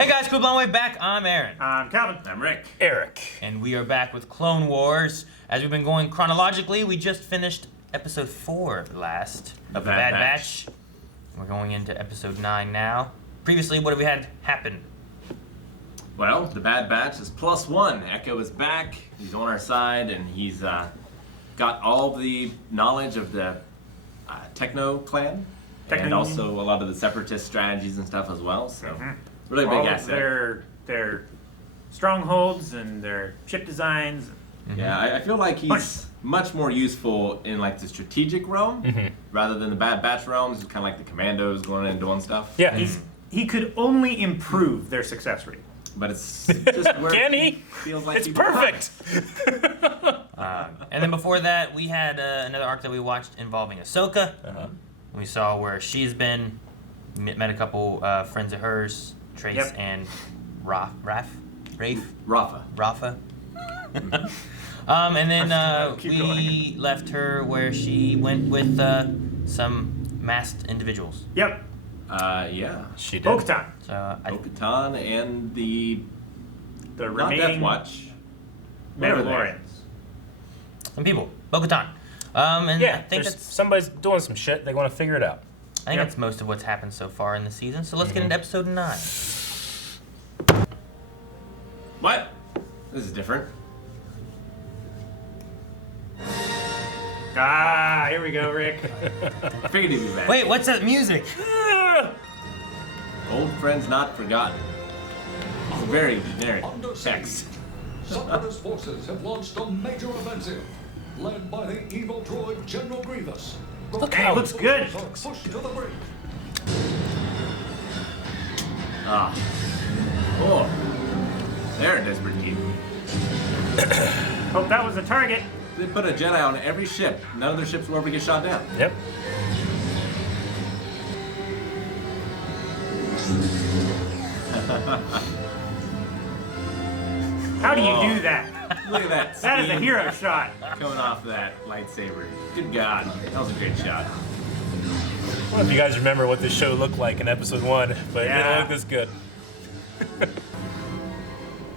Hey guys, Cool Blown Way back. I'm Aaron. I'm Calvin. I'm Rick. Eric. And we are back with Clone Wars. As we've been going chronologically, we just finished episode 4 last of the Bad Batch. We're going into episode 9 now. Previously, what have we had happen? Well, the Bad Batch is +1. Echo is back. He's on our side, and he's got all the knowledge of the Techno clan, and also a lot of the Separatist strategies and stuff as well. So, really big asset. Their strongholds and their ship designs. Yeah, I feel like he's much more useful in like the strategic realm rather than the Bad Batch realms. It's kind of like the commandos going in and doing stuff. Yeah. He could only improve their success rate. But it's just where Can he? Feels like It's perfect. And then before that, we had another arc that we watched involving Ahsoka. We saw where she's been, met a couple friends of hers, Trace and Rafa. And then we left her where she went with some masked individuals. Yep. Yeah. She did. Bo-Katan. Bo-Katan and the remaining Death Watch. Mandalorians. Some people. Bo-Katan. And Yeah, I think that's somebody's doing some shit. They want to figure it out. I think that's most of what's happened so far in the season. So let's get into episode 9. What? This is different. Here we go, Rick. I figured he'd be back. Wait, what's that music? Old friends not forgotten. It's very generic text. Separatist forces have launched a major offensive, led by the evil droid General Grievous. Look how it looks good. Are pushed to the brink. Oh. They're in desperate need. Hope that was the target. They put a Jedi on every ship. None of their ships will ever get shot down. Yep. How do you do that? Look at that. That is a steam hero shot. coming off that lightsaber. Good God. That was a great shot. I don't know if you guys remember what this show looked like in episode 1, but it didn't look this good.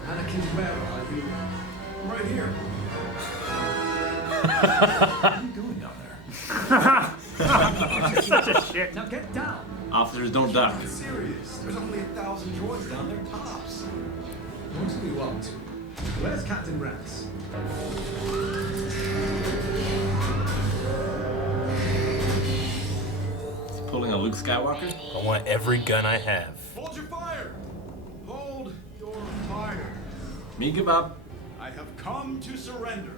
Anakin's man, are you right here? What are you doing down there? Such a shit. Now get down. Officers don't duck. I'm serious. There's only 1,000 droids down there tops. What do you want? Where's Captain Rex? He's pulling a Luke Skywalker. I want every gun I have. Hold your fire. Hold your fire. Me give up. I have come to surrender.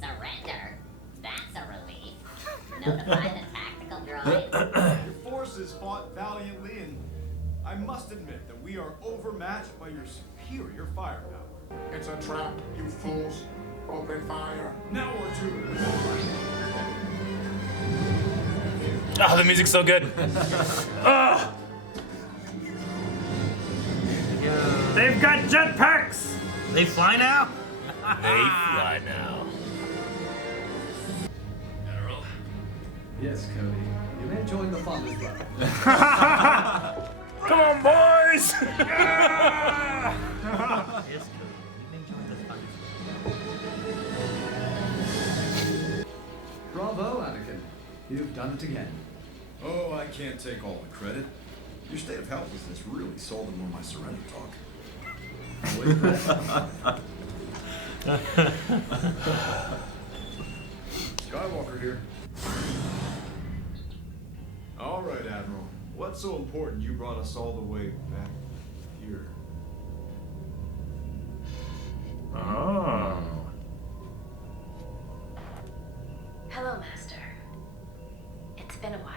Surrender? That's a relief. Notify the tactical droid. Your forces fought valiantly, and I must admit that we are overmatched by your superior firepower. It's a trap, you fools. Open fire. Now we're to Oh, the music's so good. They've got jetpacks. They fly now? They fly now. General. Yes, Cody. You may join the father's brother. Come on, boys! Yes, Cody. You've enjoyed this fun. Bravo, Anakin. You've done it again. Oh, I can't take all the credit. Your state of helplessness really sold them on my surrender talk. Wait, Skywalker here. All right, Admiral. What's so important you brought us all the way back here? Oh. Hello, Master. It's been a while.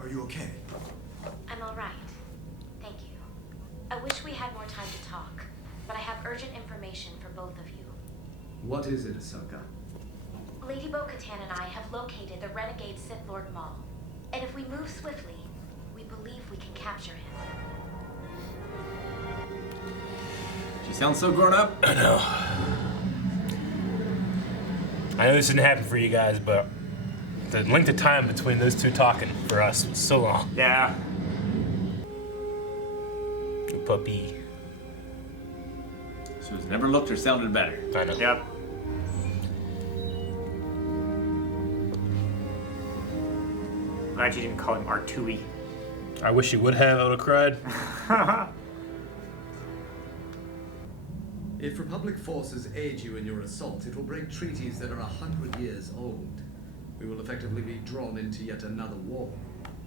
Are you okay? I'm all right. Thank you. I wish we had more time to talk, but I have urgent information for both of you. What is it, Ahsoka? Lady Bo-Katan and I have located the renegade Sith Lord Maul. And if we move swiftly, we believe we can capture him. She sounds so grown up. I know. I know this didn't happen for you guys, but the length of time between those two talking for us was so long. Yeah. puppy. She was never looked or sounded better. I know. Yep. Glad you didn't call him R2E. I wish you would have. I would have cried. If Republic forces aid you in your assault, it will break treaties that are 100 years old. We will effectively be drawn into yet another war.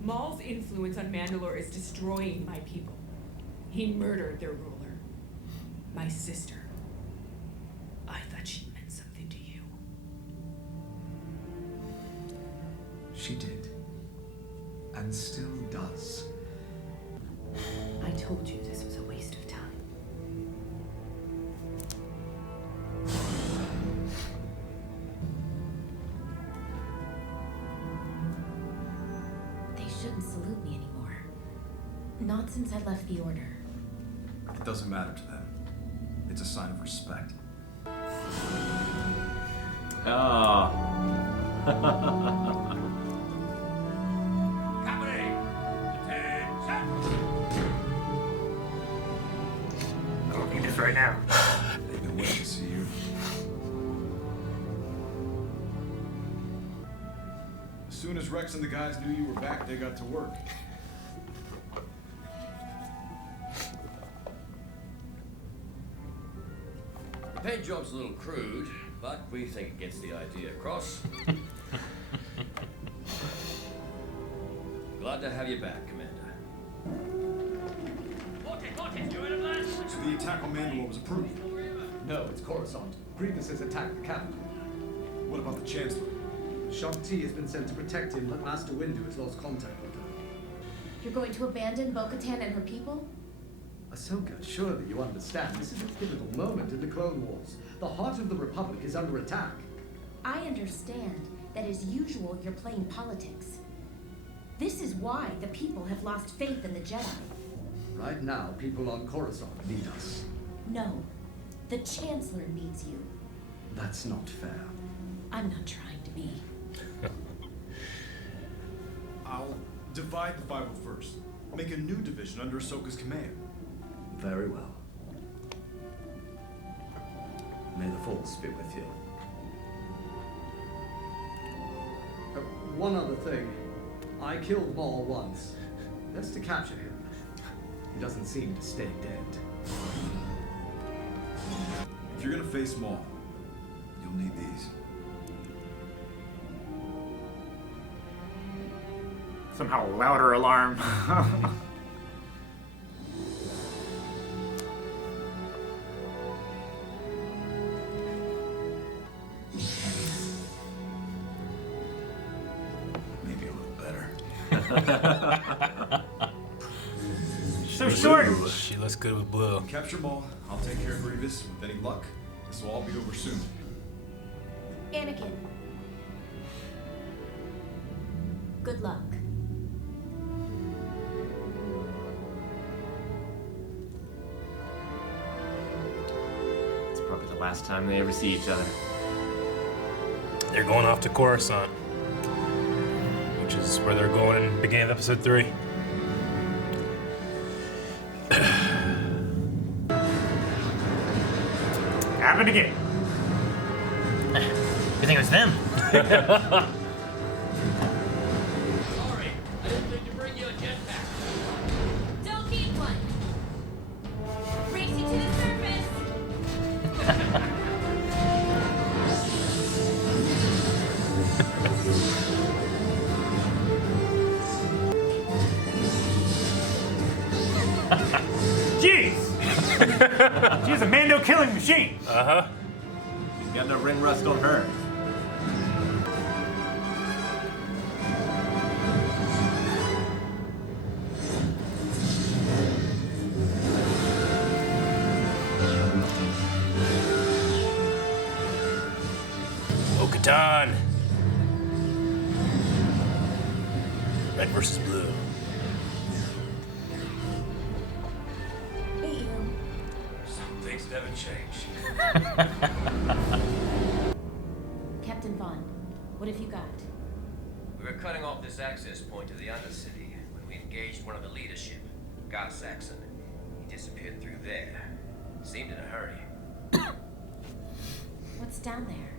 Maul's influence on Mandalore is destroying my people. He murdered their ruler. My sister. I thought she meant something to you. She did. And still does. I told you this was a waste of time. They shouldn't salute me anymore. Not since I left the Order. It doesn't matter to them. It's a sign of respect. Oh. I don't need this right now. They've been waiting to see you. As soon as Rex and the guys knew you were back, they got to work. The paint job's a little crude, but we think it gets the idea across. Glad to have you back, Commander. So the attack on Mandalore was approved. No, it's Coruscant. Grievous has attacked the capital. What about the Chancellor? Shang-Chi has been sent to protect him, but Master Windu has lost contact with her. You're going to abandon Bo-Katan and her people? Ahsoka, surely you understand. This is a pivotal moment in the Clone Wars. The heart of the Republic is under attack. I understand that as usual you're playing politics. This is why the people have lost faith in the Jedi. Right now, people on Coruscant need us. No, the Chancellor needs you. That's not fair. I'm not trying to be. I'll divide the 501st. Make a new division under Ahsoka's command. Very well. May the Force be with you. One other thing. I killed Maul once. That's to capture him. He doesn't seem to stay dead. If you're gonna face Maul, you'll need these. Somehow louder alarm. Maybe a little better. So short. She looks good with blue. Capture Maul. I'll take care of Grievous. With any luck, this will all be over soon. Anakin. Good luck. It's probably the last time they ever see each other. They're going off to Coruscant, which is where they're going in the beginning of episode 3. Happened again. You think it was them? Sorry, I didn't think to bring you a jetpack. Don't need one. Race you to the surface. Jeez. She's a Mando killing machine. Uh-huh. Got no ring rust on her. Bo-Katan. Red versus blue. Meet you. Some things never change. Captain Vaughn, what have you got? We were cutting off this access point to the Undercity when we engaged one of the leadership, Gus Saxon. He disappeared through there. Seemed in a hurry. What's down there?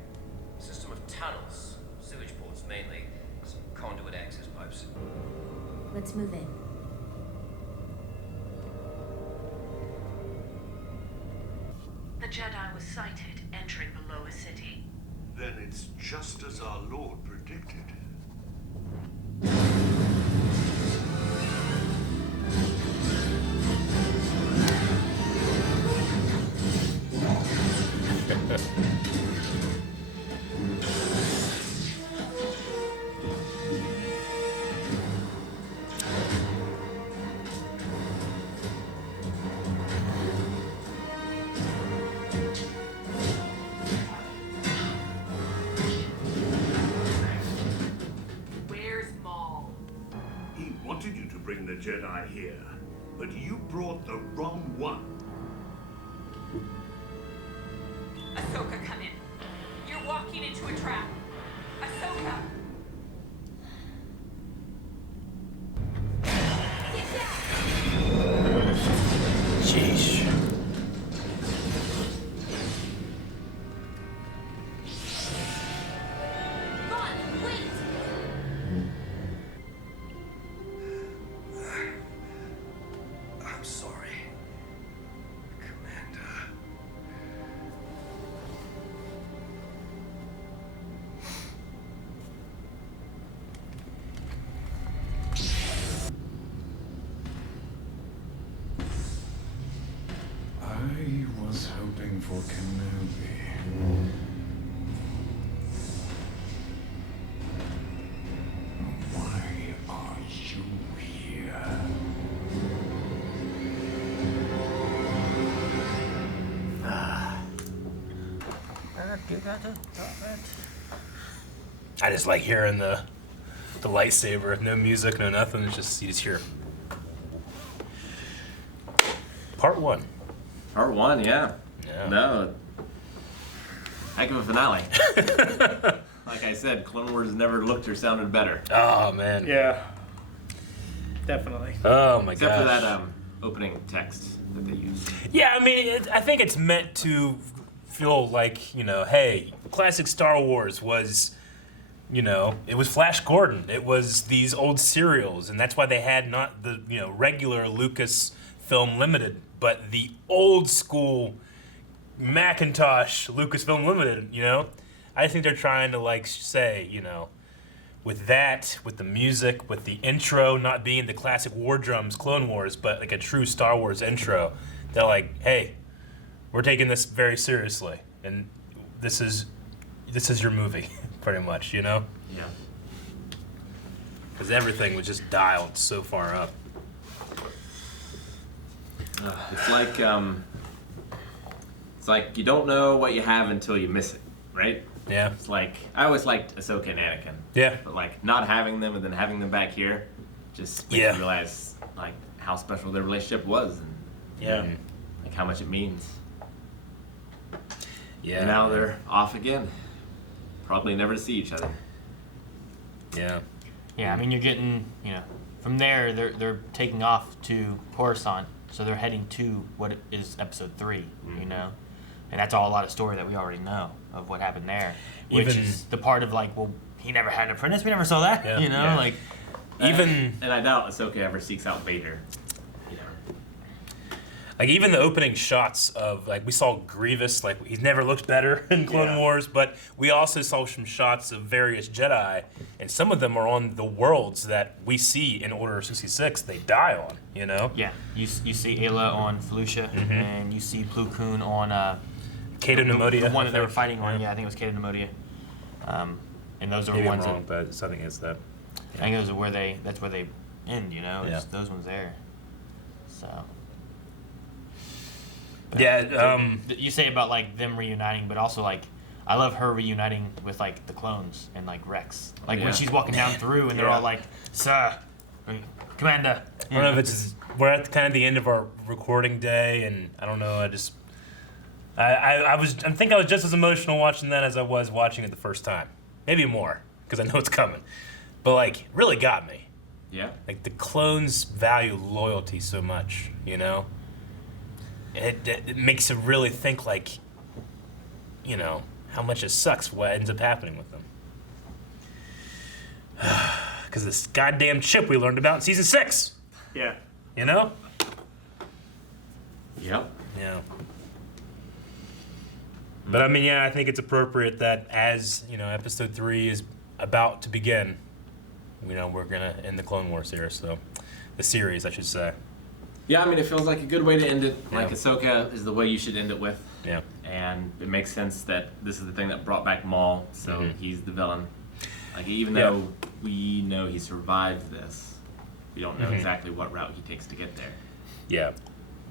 System of tunnels, sewage ports mainly, some conduit access pipes. Let's move in. The Jedi was sighted entering the lower city. Then it's just as our Lord predicted. Where's Maul? He wanted you to bring the Jedi here, but you brought the wrong one. Ahsoka, come in. You're walking into a trap. Ahsoka! Sheesh. Vaughn, wait! I'm sorry, Commander. I was hoping for Kenobi. Why are you here? I just like hearing the lightsaber, no music, no nothing. It's just you just hear. Part 1. Part 1, yeah. Yeah. No. Heck of a finale. Like I said, Clone Wars never looked or sounded better. Oh man. Yeah. Definitely. Oh my Except for gosh. that opening text that they used. Yeah, I mean, I think it's meant to feel like, you know, hey, classic Star Wars was, you know, it was Flash Gordon. It was these old serials, and that's why they had not the, you know, regular Lucasfilm Limited, but the old school Macintosh Lucasfilm Limited, you know? I think they're trying to, like, say, you know, with that, with the music, with the intro not being the classic War Drums Clone Wars, but like a true Star Wars intro, they're like, hey, we're taking this very seriously, and this is your movie, pretty much, you know? Yeah. Because everything was just dialed so far up. It's like you don't know what you have until you miss it, right? Yeah. It's like I always liked Ahsoka and Anakin. Yeah. But like not having them and then having them back here just makes Yeah. you realize like how special their relationship was and Yeah. like how much it means. Yeah. And now they're off again. Probably never to see each other. Yeah. Yeah, I mean you're getting, you know, from there they're taking off to Coruscant, so they're heading to what is episode 3, you know, and that's all a lot of story that we already know of what happened there, which Even- is the part of like, well, he never had an apprentice, we never saw that, Yeah. you know, Yeah. like Even And I doubt Ahsoka ever seeks out Vader. You know. like even the opening shots of like we saw Grievous, like he's never looked better in Clone Yeah. Wars, but we also saw some shots of various Jedi, and some of them are on the worlds that we see in Order 66 they die on, you know? yeah, you see Ayla on Felucia, and you see Plo Koon on Cato Nemodia. the one that they were I think. fighting on. Yeah, I think it was Cato Nemodia, and those are Maybe ones I'm wrong, that but something is that. I think those are where that's where they end, you know, Yeah. is those ones there. So. Yeah, You say about like them reuniting, but also like I love her reuniting with like the clones and like Rex. Like Yeah. when she's walking down through and they're all like, "Sir, Commander." I don't know if it's we're at kind of the end of our recording day, and I don't know. I think I was just as emotional watching that as I was watching it the first time, maybe more because I know it's coming. But like, it really got me. Yeah. Like the clones value loyalty so much, you know. it makes you really think, like, you know, how much it sucks what ends up happening with them. Because this goddamn chip we learned about in season 6. Yeah. You know? Yep. Yeah. But I mean, yeah, I think it's appropriate that as, you know, episode 3 is about to begin, you know, we're gonna end the Clone Wars here, so the series, I should say. Yeah, I mean, it feels like a good way to end it. Yeah. Like Ahsoka is the way you should end it with. Yeah. And it makes sense that this is the thing that brought back Maul, so he's the villain. Like, even Yeah. though we know he survived this, we don't know exactly what route he takes to get there. Yeah.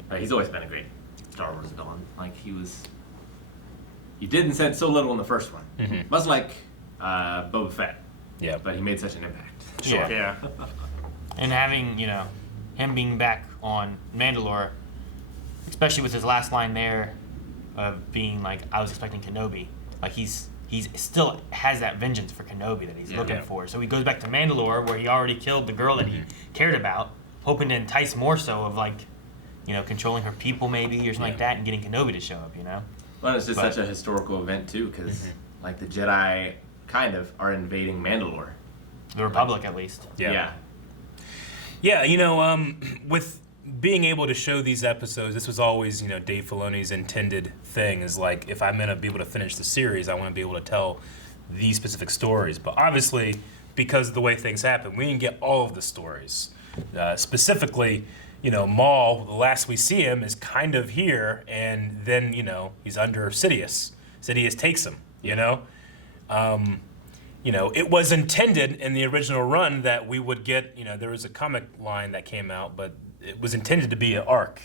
But he's always been a great Star Wars villain. Like, he did and said so little in the first one. Much like Boba Fett. Yeah. But he made such an impact. Sure. Yeah. And having, you know, him being back on Mandalore, especially with his last line there of being like, I was expecting Kenobi. Like, he's still has that vengeance for Kenobi that he's looking for. So he goes back to Mandalore where he already killed the girl that he cared about, hoping to entice more so of, like, you know, controlling her people maybe or something like that and getting Kenobi to show up, you know? Well, it's just such a historical event, too, because, like, the Jedi kind of are invading Mandalore. The Republic, at least. Yeah. Yeah, you know, with being able to show these episodes, this was always, you know, Dave Filoni's intended thing, is like, if I'm going to be able to finish the series, I want to be able to tell these specific stories. But obviously, because of the way things happen, we didn't get all of the stories. Specifically, you know, Maul, the last we see him is kind of here, and then, you know, he's under Sidious. Sidious takes him, you know? You know, it was intended in the original run that we would get, you know, there was a comic line that came out, but it was intended to be an arc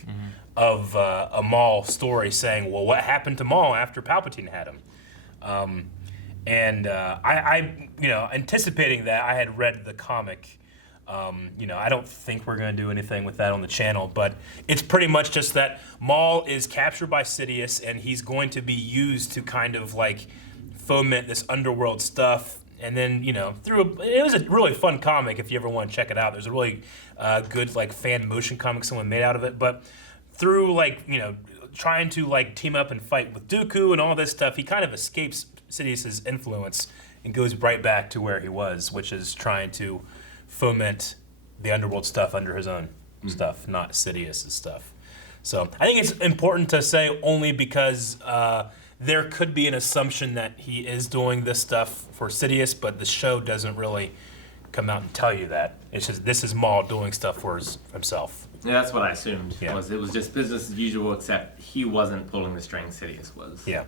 of a Maul story saying, well, what happened to Maul after Palpatine had him? I, you know, anticipating that, I had read the comic. You know, I don't think we're going to do anything with that on the channel, but it's pretty much just that Maul is captured by Sidious, and he's going to be used to kind of, like, foment this underworld stuff. And then, you know, it was a really fun comic if you ever want to check it out. There's a really good, like, fan motion comic someone made out of it. But through, like, you know, trying to, like, team up and fight with Dooku and all this stuff, he kind of escapes Sidious's influence and goes right back to where he was, which is trying to foment the underworld stuff under his own stuff, not Sidious's stuff. So I think it's important to say only because there could be an assumption that he is doing this stuff for Sidious, but the show doesn't really come out and tell you that. It's just, this is Maul doing stuff for himself. Yeah, that's what I assumed. Yeah. It was just business as usual, except he wasn't pulling the strings, Sidious was. Yeah.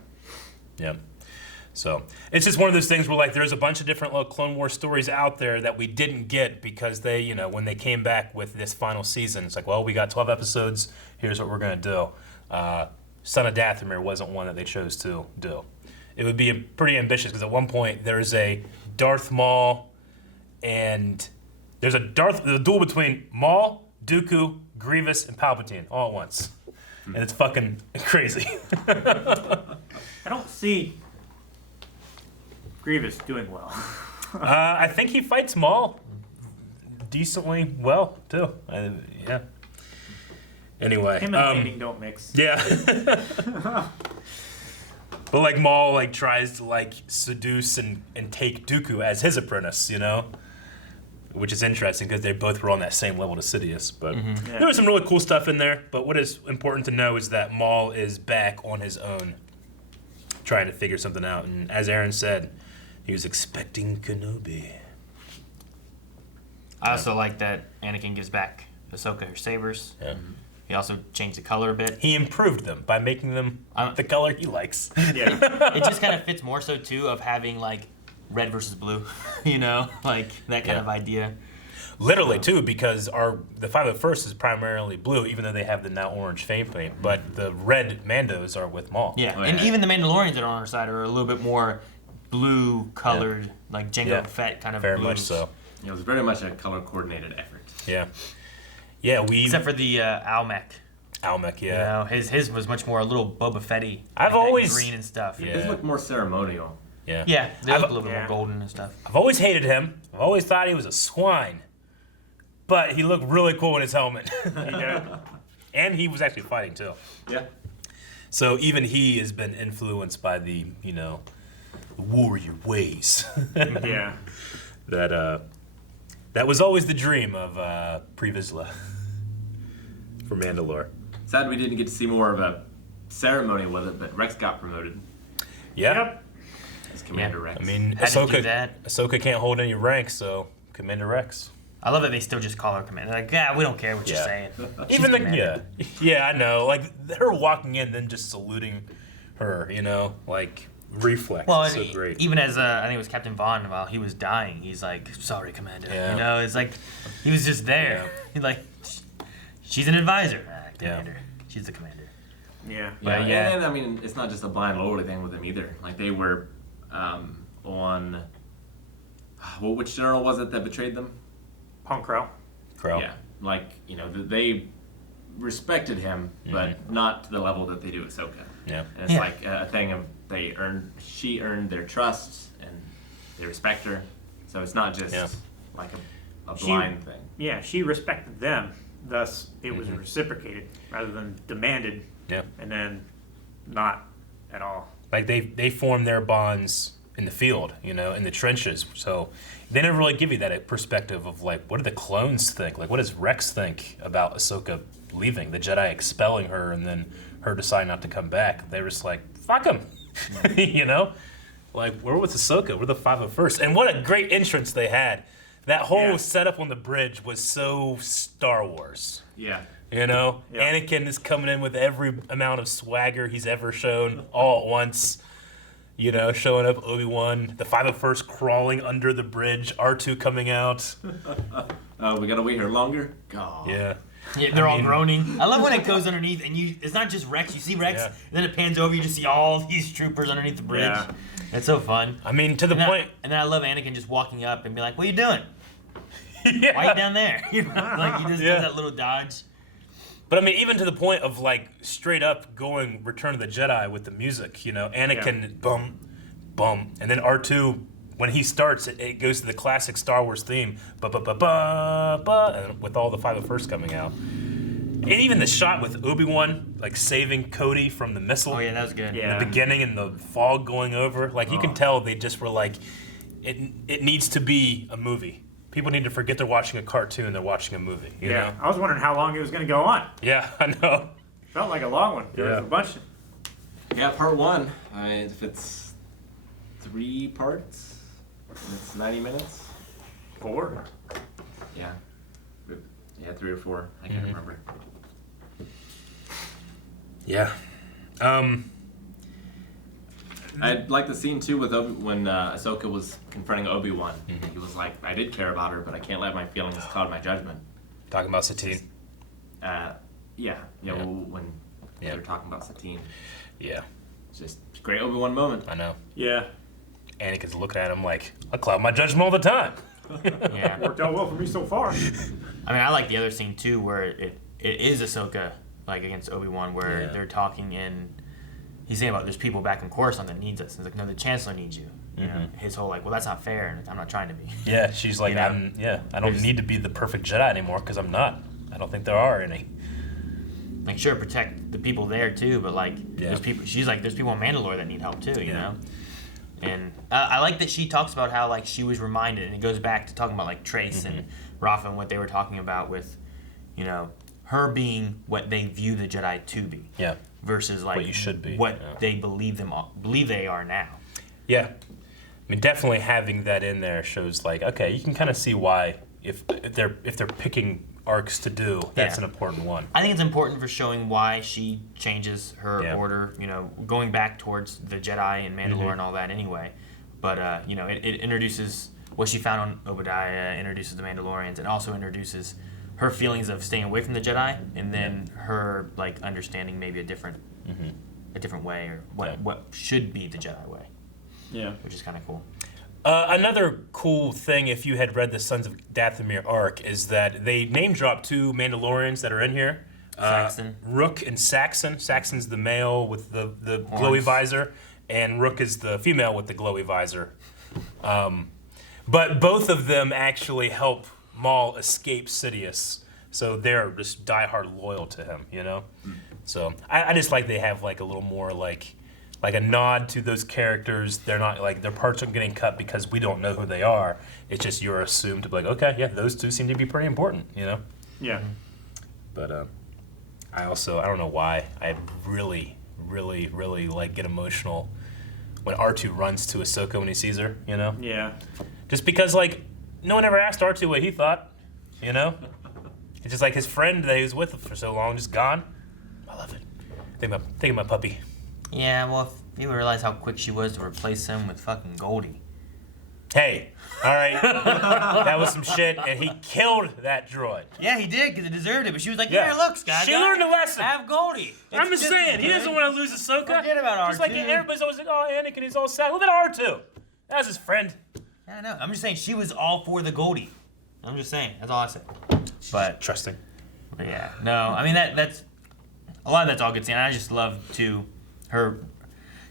Yeah. So it's just one of those things where, like, there's a bunch of different little Clone Wars stories out there that we didn't get because they, you know, when they came back with this final season, it's like, well, we got 12 episodes. Here's what we're going to do. Son of Dathomir wasn't one that they chose to do. It would be pretty ambitious because at one point there's a Darth Maul and there's a duel between Maul, Dooku, Grievous, and Palpatine all at once. And it's fucking crazy. I don't see Grievous doing well. I think he fights Maul decently well, too. Yeah. Anyway. Him and Landing don't mix. Yeah. But, like, Maul, like, tries to, like, seduce and take Dooku as his apprentice, you know? Which is interesting because they both were on that same level to Sidious. But there was some really cool stuff in there. But what is important to know is that Maul is back on his own, trying to figure something out. And as Aaron said, he was expecting Kenobi. I also like that Anakin gives back Ahsoka her sabers. Yeah. He also changed the color a bit. He improved them by making them the color he likes. Yeah. It just kind of fits more so, too, of having, like, red versus blue, you know? Like, that kind of idea. Literally, too, because the 501st is primarily blue, even though they have the now orange fame paint. But the red Mandos are with Maul. Yeah, and even the Mandalorians that are on our side are a little bit more blue-colored, like Jango Fett kind of very blues. much so. It was very much a color-coordinated effort. Yeah. Yeah, except for the Almec. Almec, yeah. You know, his was much more a little Boba Fetty. I've always green and stuff. His looked more ceremonial. Yeah. Yeah, they look a little bit more golden and stuff. I've always hated him. I've always thought he was a swine. But he looked really cool in his helmet. He did. And he was actually fighting too. Yeah. So even he has been influenced by the, warrior ways. Yeah. That was always the dream of Pre Vizsla for Mandalore. Sad we didn't get to see more of a ceremony with it, but Rex got promoted Yeah. Yep. as Commander Rex. I mean, Had to do that. Ahsoka can't hold any rank, so Commander Rex. I love that they still just call her commander. Like, yeah, we don't care what you're saying. Even the commander. yeah, I know. Like her walking in, then just saluting her, like reflex. Well, is so great. even as I think it was Captain Vaughn, while he was dying, he's like, "Sorry, Commander." Yeah. It's like he was just there. He's like, she's an advisor, Commander. She's the commander. Yeah. But and I mean, it's not just a blind loyalty thing with them either. Like they were on. Well, which general was it that betrayed them? Punk Crow. Crow. Yeah, like they respected him, but not to the level that they do Ahsoka. Yeah. And it's like a thing of she earned their trust and they respect her. So it's not just like a blind thing. Yeah, she respected them. Thus, it was reciprocated rather than demanded. Yeah. And then not at all. Like they form their bonds in the field, in the trenches. So they never really give you that perspective of like, what do the clones think? Like, what does Rex think about Ahsoka leaving, the Jedi expelling her, and then her deciding not to come back? They were just like, fuck them, Like, where was Ahsoka? We're the 501st. And what a great entrance they had. That whole setup on the bridge was so Star Wars. Yeah. Anakin is coming in with every amount of swagger he's ever shown all at once. Showing up Obi-Wan, the 501st crawling under the bridge, R2 coming out. We gotta wait here longer? God. Yeah. Yeah, they're all groaning. I love when it goes underneath and it's not just Rex. You see Rex, and then it pans over, you just see all these troopers underneath the bridge. Yeah. It's so fun. I mean, to the point. And then I love Anakin just walking up and be like, "What are you doing? Yeah. Why are you down there?" Like he just does that little dodge. But I mean, even to the point of like straight up going Return of the Jedi with the music, Anakin, bum, bum. And then R2, when he starts, it goes to the classic Star Wars theme, ba-ba-ba-ba-ba, and with all the 501st coming out. And even the shot with Obi-Wan, like saving Cody from the missile. Oh yeah, that was good. Yeah. The beginning and the fog going over. Like, you can tell they just were like, it needs to be a movie. People need to forget they're watching a cartoon, they're watching a movie. You know? I was wondering how long it was going to go on. Yeah, I know. Felt like a long one. There was a bunch. Yeah, part one. If it's 3 parts, it's 90 minutes. 4? Yeah. Yeah, 3 or 4. I can't remember. Yeah. I like the scene too with when Ahsoka was confronting Obi-Wan. He was like, "I did care about her, but I can't let my feelings cloud my judgment." Talking about Satine. When they're talking about Satine. Yeah. It's just a great Obi-Wan moment. I know. Yeah. Anakin's looking at him like, I cloud my judgment all the time. Yeah. Worked out well for me so far. I mean, I like the other scene too, where it is Ahsoka like against Obi-Wan, where they're talking and he's saying about there's people back in Coruscant that needs us. And it's like, no, the Chancellor needs you. You know, his whole like, well, that's not fair, and I'm not trying to be. Yeah, she's like, I don't need to be the perfect Jedi anymore because I'm not. I don't think there are any. Like, sure, protect the people there too, but like, there's people. She's like, there's people in Mandalore that need help too. You know. And I like that she talks about how like she was reminded, and it goes back to talking about like Trace and Rafa and what they were talking about with, her being what they view the Jedi to be. Yeah. Versus like what you should be. What they believe they are now. Yeah. I mean, definitely having that in there shows like, okay, you can kind of see why if they're picking arcs to do, that's an important one. I think it's important for showing why she changes her order, going back towards the Jedi and Mandalore and all that anyway. But, it introduces what she found on Obadiah, introduces the Mandalorians, and also introduces her feelings of staying away from the Jedi, and then her, like, understanding maybe a different way, or what should be the Jedi way. Yeah. Which is kind of cool. Another cool thing, if you had read the Sons of Dathomir arc, is that they name drop 2 Mandalorians that are in here. Saxon. Rook and Saxon. Saxon's the male with the glowy visor, and Rook is the female with the glowy visor. But both of them actually help Maul escape Sidious so they're just diehard loyal to him, you know. So I just like they have like a little more like a nod to those characters. They're not like their parts aren't getting cut because we don't know who they are. It's just you're assumed to be like, okay, yeah, those two seem to be pretty important, you know. Yeah. But I don't know why I really like get emotional when R2 runs to Ahsoka when he sees her, you know? Yeah. Just because, like, no one ever asked R2 what he thought, you know? It's just like his friend that he was with for so long, just gone. I love it. Think of my puppy. Yeah, well, if you realize how quick she was to replace him with fucking Goldie. Hey, all right, that was some shit, and he killed that droid. Yeah, he did, because it deserved it, but she was like, here, look, Scott. She learned a lesson. Have Goldie. I'm just saying, he doesn't want to lose Ahsoka. Forget about R2. Just like everybody's always like, oh, Anakin, he's all sad. Look at R2. That was his friend. Yeah, I know. I'm just saying, she was all for the Goldie. I'm just saying, that's all I said. But trusting. But yeah, no, I mean, that's a lot of that's all good. And I just love, too, her...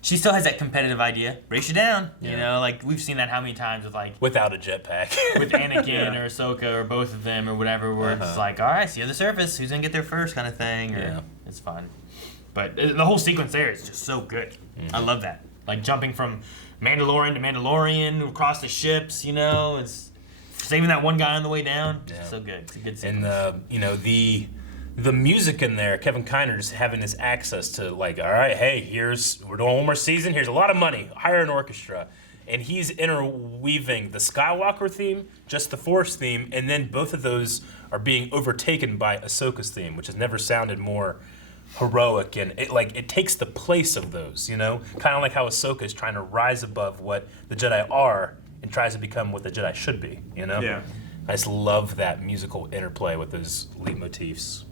She still has that competitive idea. Race you down. You know, like, we've seen that how many times with, like... Without a jetpack. With Anakin or Ahsoka or both of them or whatever, where it's like, all right, see you on the surface. Who's going to get there first kind of thing. Or, it's fun. But the whole sequence there is just so good. I love that. Like, jumping from Mandalorian to Mandalorian across the ships, you know. It's saving that one guy on the way down. It's so good. It's a good sequence. And, you know, the music in there, Kevin Kiner just having this access to like, all right, hey, we're doing one more season, here's a lot of money, hire an orchestra. And he's interweaving the Skywalker theme, just the Force theme, and then both of those are being overtaken by Ahsoka's theme, which has never sounded more heroic, and it takes the place of those, you know? Kind of like how Ahsoka is trying to rise above what the Jedi are and tries to become what the Jedi should be, you know? Yeah. I just love that musical interplay with those leitmotifs.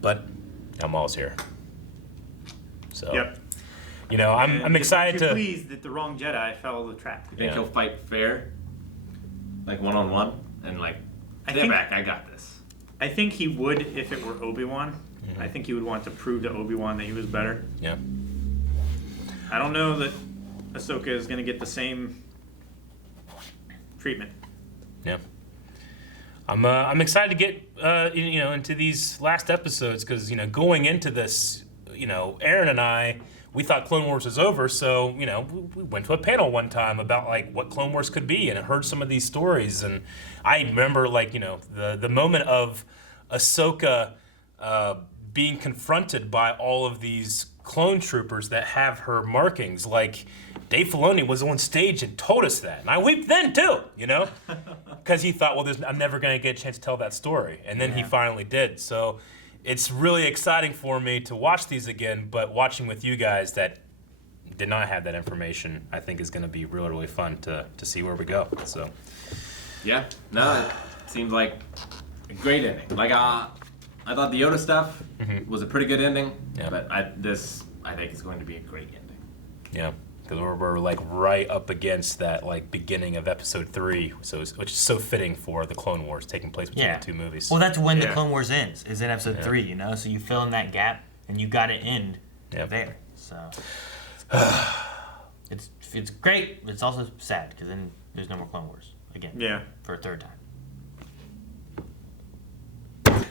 But Maul's here, so you know I'm excited to. Pleased that the wrong Jedi fell the trap. You think he'll fight fair, like 1-on-1, and like step back? I got this. I think he would if it were Obi-Wan. I think he would want to prove to Obi-Wan that he was better. Yeah. I don't know that Ahsoka is going to get the same treatment. Yeah. I'm excited to get you know into these last episodes because you know going into this, you know, Aaron and I, we thought Clone Wars was over, so you know we went to a panel one time about like what Clone Wars could be and heard some of these stories, and I remember like you know the moment of Ahsoka being confronted by all of these clone troopers that have her markings. Like Dave Filoni was on stage and told us that, and I wept then too, you know, because he thought, well, I'm never going to get a chance to tell that story, and then he finally did. So it's really exciting for me to watch these again, but watching with you guys that did not have that information, I think is going to be really, really fun to see where we go. So yeah, no, it seems like a great ending. Like I thought the Yoda stuff was a pretty good ending, but I think it's going to be a great ending. Yeah, because we're like right up against that like beginning of Episode 3, which is so fitting for the Clone Wars taking place between the two movies. Well, that's when the Clone Wars ends. Is in Episode 3, you know. So you fill in that gap, and you got to end there. So it's great, but it's also sad because then there's no more Clone Wars again. Yeah. For a third time.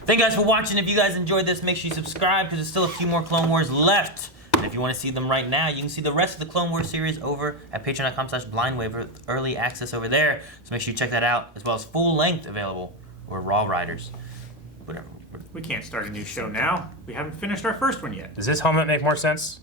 Thank you guys for watching. If you guys enjoyed this, make sure you subscribe because there's still a few more Clone Wars left. And if you want to see them right now, you can see the rest of the Clone Wars series over at patreon.com/blindwave, early access over there. So make sure you check that out, as well as full length available or Raw Riders, whatever. We can't start a new show now. We haven't finished our first one yet. Does this helmet make more sense?